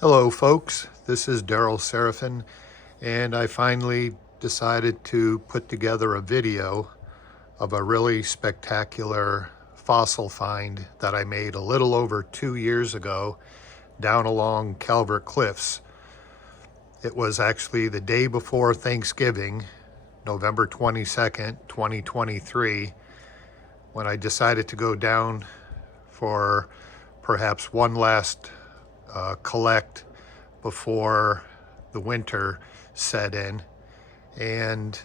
Hello folks, this is Daryl Seraphin, and I finally decided to put together a video of a really spectacular fossil find that I made a little over 2 years ago down along Calvert Cliffs. It was actually the day before Thanksgiving, November 22nd, 2023, when I decided to go down for perhaps one last collect before the winter set in, and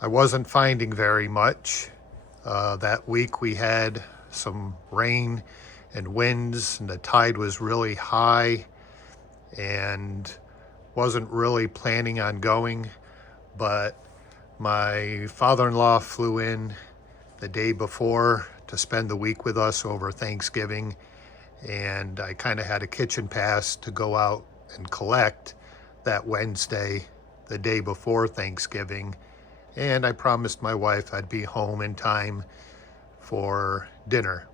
I wasn't finding very much. That week we had some rain and winds, and the tide was really high, and wasn't really planning on going, but my father-in-law flew in the day before to spend the week with us over Thanksgiving, and I kind of had a kitchen pass to go out and collect that Wednesday, the day before Thanksgiving, and I promised my wife I'd be home in time for dinner.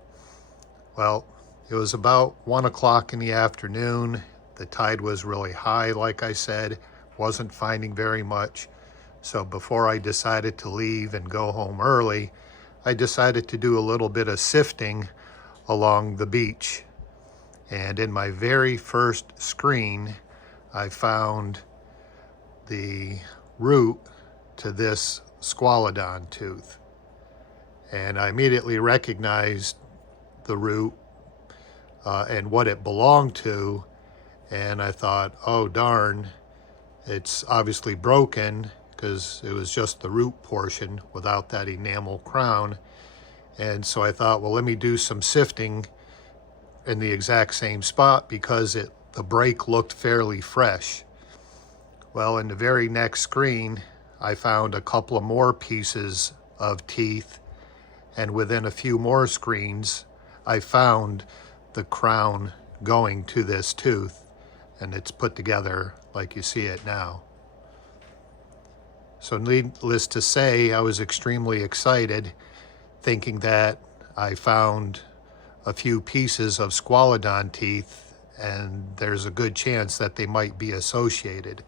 Well, it was about 1 o'clock in the afternoon. The tide was really high, like I said, wasn't finding very much. So before I decided to leave and go home early, I decided to do a little bit of sifting along the beach. And in my very first screen, I found the root to this Squalodon tooth. And I immediately recognized the root and what it belonged to. And I thought, oh darn, it's obviously broken because it was just the root portion without that enamel crown. And so I thought, well, let me do some sifting in the exact same spot because the break looked fairly fresh. Well, in the very next screen, I found a couple of more pieces of teeth, and within a few more screens, I found the crown going to this tooth, and it's put together like you see it now. So needless to say, I was extremely excited, thinking that I found a few pieces of Squalodon teeth, and there's a good chance that they might be associated.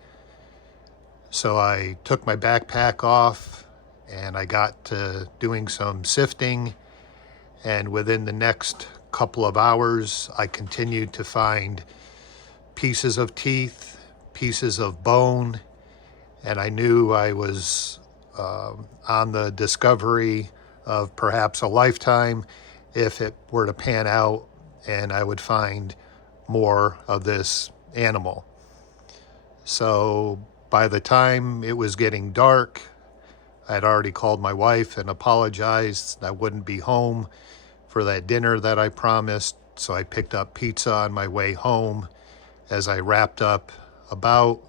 So I took my backpack off and I got to doing some sifting, and within the next couple of hours I continued to find pieces of teeth, pieces of bone, and I knew I was on the discovery of perhaps a lifetime if it were to pan out and I would find more of this animal. So by the time it was getting dark, I had already called my wife and apologized I wouldn't be home for that dinner that I promised, so I picked up pizza on my way home as I wrapped up about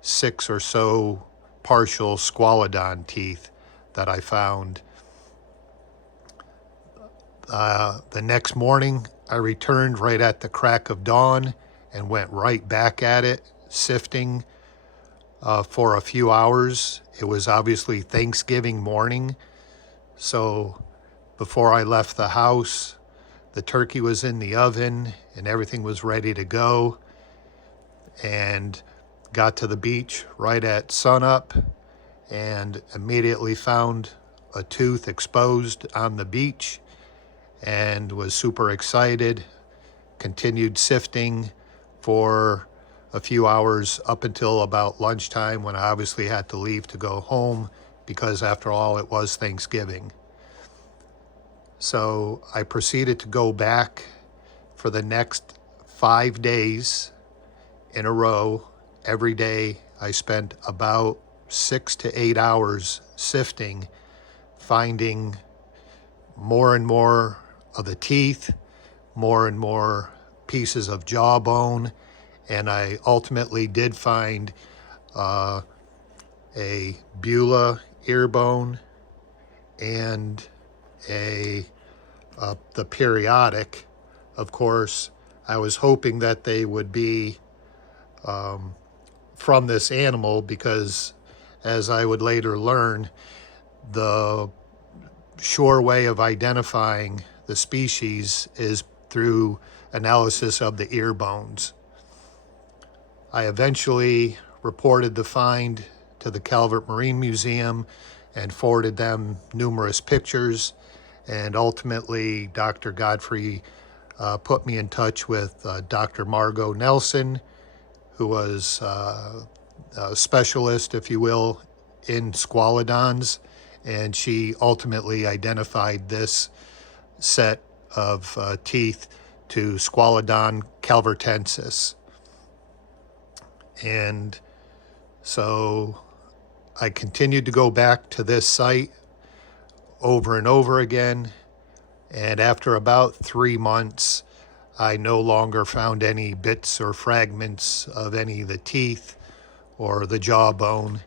6 or so partial Squalodon teeth that I found. The next morning, I returned right at the crack of dawn and went right back at it, sifting for a few hours. It was obviously Thanksgiving morning, so before I left the house, the turkey was in the oven and everything was ready to go, and got to the beach right at sunup and immediately found a tooth exposed on the beach and was super excited. Continued sifting for a few hours up until about lunchtime, when I obviously had to leave to go home because after all it was Thanksgiving. So I proceeded to go back for the next 5 days in a row. Every day I spent about 6 to 8 hours sifting, finding more and more of the teeth, more and more pieces of jawbone, and I ultimately did find a beulah ear bone and the periodic. Of course, I was hoping that they would be from this animal because, as I would later learn, the sure way of identifying the species is through analysis of the ear bones. I eventually reported the find to the Calvert Marine Museum and forwarded them numerous pictures. And ultimately, Dr. Godfrey put me in touch with Dr. Margot Nelson, who was a specialist, if you will, in squalodons. And she ultimately identified this set of teeth to Squalodon calvertensis. And so I continued to go back to this site over and over again. And after about 3 months, I no longer found any bits or fragments of any of the teeth or the jawbone.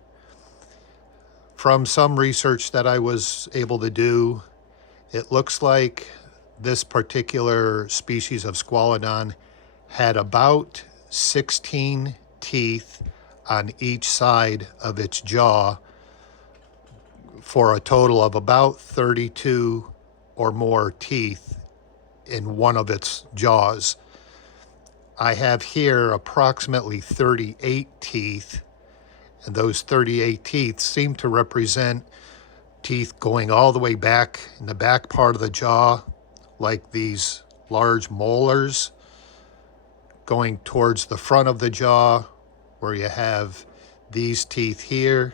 From some research that I was able to do, it looks like this particular species of Squalodon had about 16 teeth on each side of its jaw, for a total of about 32 or more teeth in one of its jaws. I have here approximately 38 teeth, and those 38 teeth seem to represent teeth going all the way back in the back part of the jaw, like these large molars, going towards the front of the jaw, where you have these teeth here,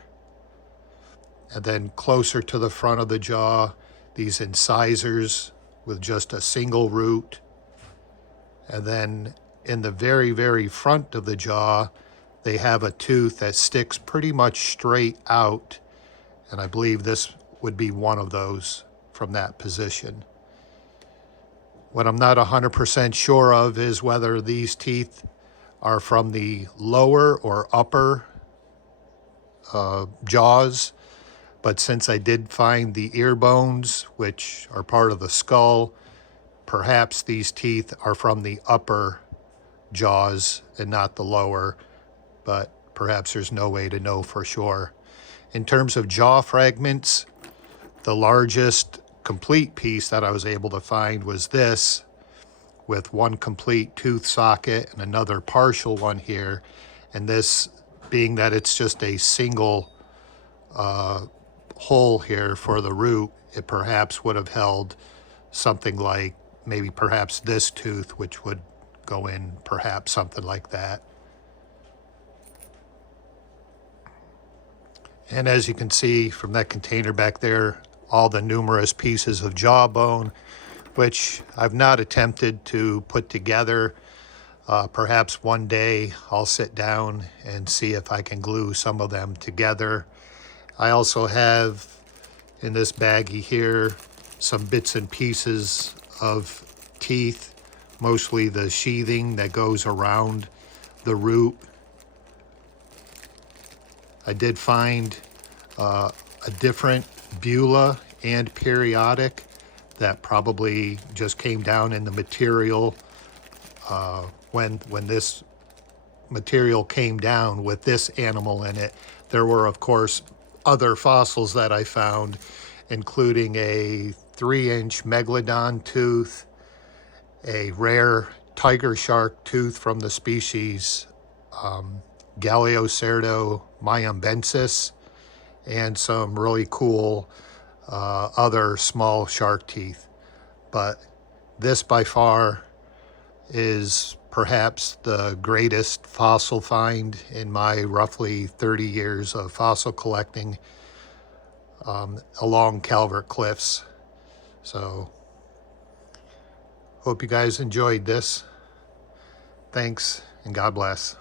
and then closer to the front of the jaw, these incisors with just a single root. And then in the very, very front of the jaw, they have a tooth that sticks pretty much straight out. And I believe this would be one of those from that position. What I'm not 100% sure of is whether these teeth are from the lower or upper jaws. But since I did find the ear bones, which are part of the skull, perhaps these teeth are from the upper jaws and not the lower, but perhaps there's no way to know for sure. In terms of jaw fragments, the largest complete piece that I was able to find was this, with one complete tooth socket and another partial one here. And this, being that it's just a single hole here for the root, it perhaps would have held something like maybe perhaps this tooth, which would go in perhaps something like that. And as you can see from that container back there, all the numerous pieces of jawbone, which I've not attempted to put together. Perhaps one day I'll sit down and see if I can glue some of them together. I also have in this baggie here some bits and pieces of teeth, mostly the sheathing that goes around the root. I did find a different bula and periodic that probably just came down in the material when this material came down with this animal in it. There were, of course, other fossils that I found, including a 3-inch megalodon tooth, a rare tiger shark tooth from the species Galiocerdo myambensis, and some really cool other small shark teeth. But this by far is perhaps the greatest fossil find in my roughly 30 years of fossil collecting along Calvert Cliffs. So hope you guys enjoyed this. Thanks, and God bless.